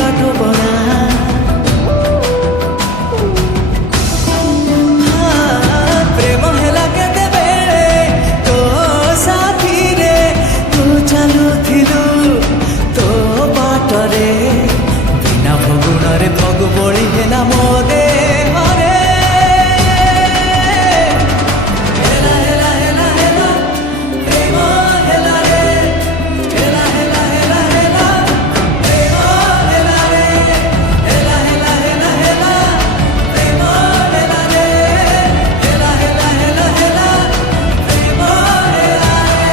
बाटो बना प्रेम हेला केते बेले तो साथी रे तू चलुथिलु तो बाटरे बिना फगुणरे फगु बळी हेला मो देहरे हेला हेला हेला हेला प्रेम हेला रे हेला हेला हेला हेला प्रेम हेला रे हेला हेला हेला हेला प्रेम हेला रे हेला हेला हेला हेला प्रेम हेला रे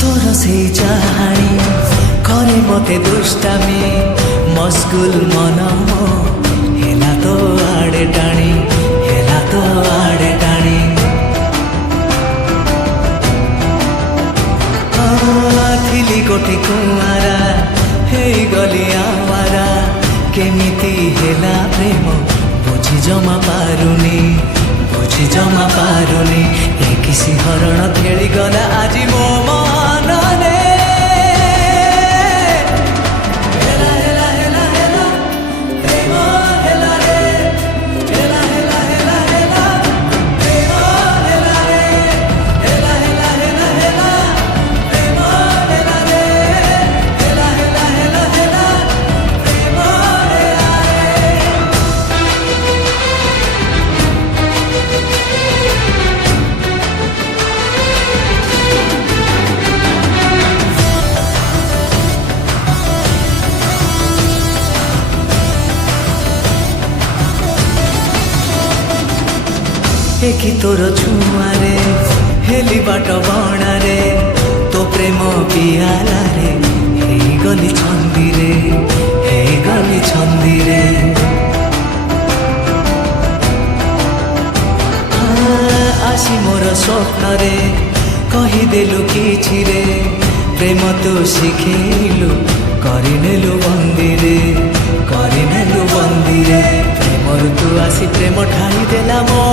तोर से चाहाणी करे मते दुष्टामी मस्कुल मन हेला तो आड़े टाणी हेला तो आड़े टाणी थिली कोठी कुआरा हे गली आवारा केमिति हेला प्रेम बुझी जमा पारुनी ए किसी हरण खेली गला आज मो मनरे हेला हेला हेला हेला प्रेम हेला रे हेला हेला हेला हेला प्रेम हेला रे हेला हेला हेला हेला प्रेम हेला रे हेला हेला हेला हेला प्रेम हेला रे एकी तोर छुआरे हेली बाट बणारे तो प्रेम पियाला रे हे गली छंदी रे आसी मोर स्वप्न रे कहीदेलु किछि रे प्रेम तू शिखेलु करिनेलु बंदी रे प्रेमरु तू आसी प्रेम ठाई देला मो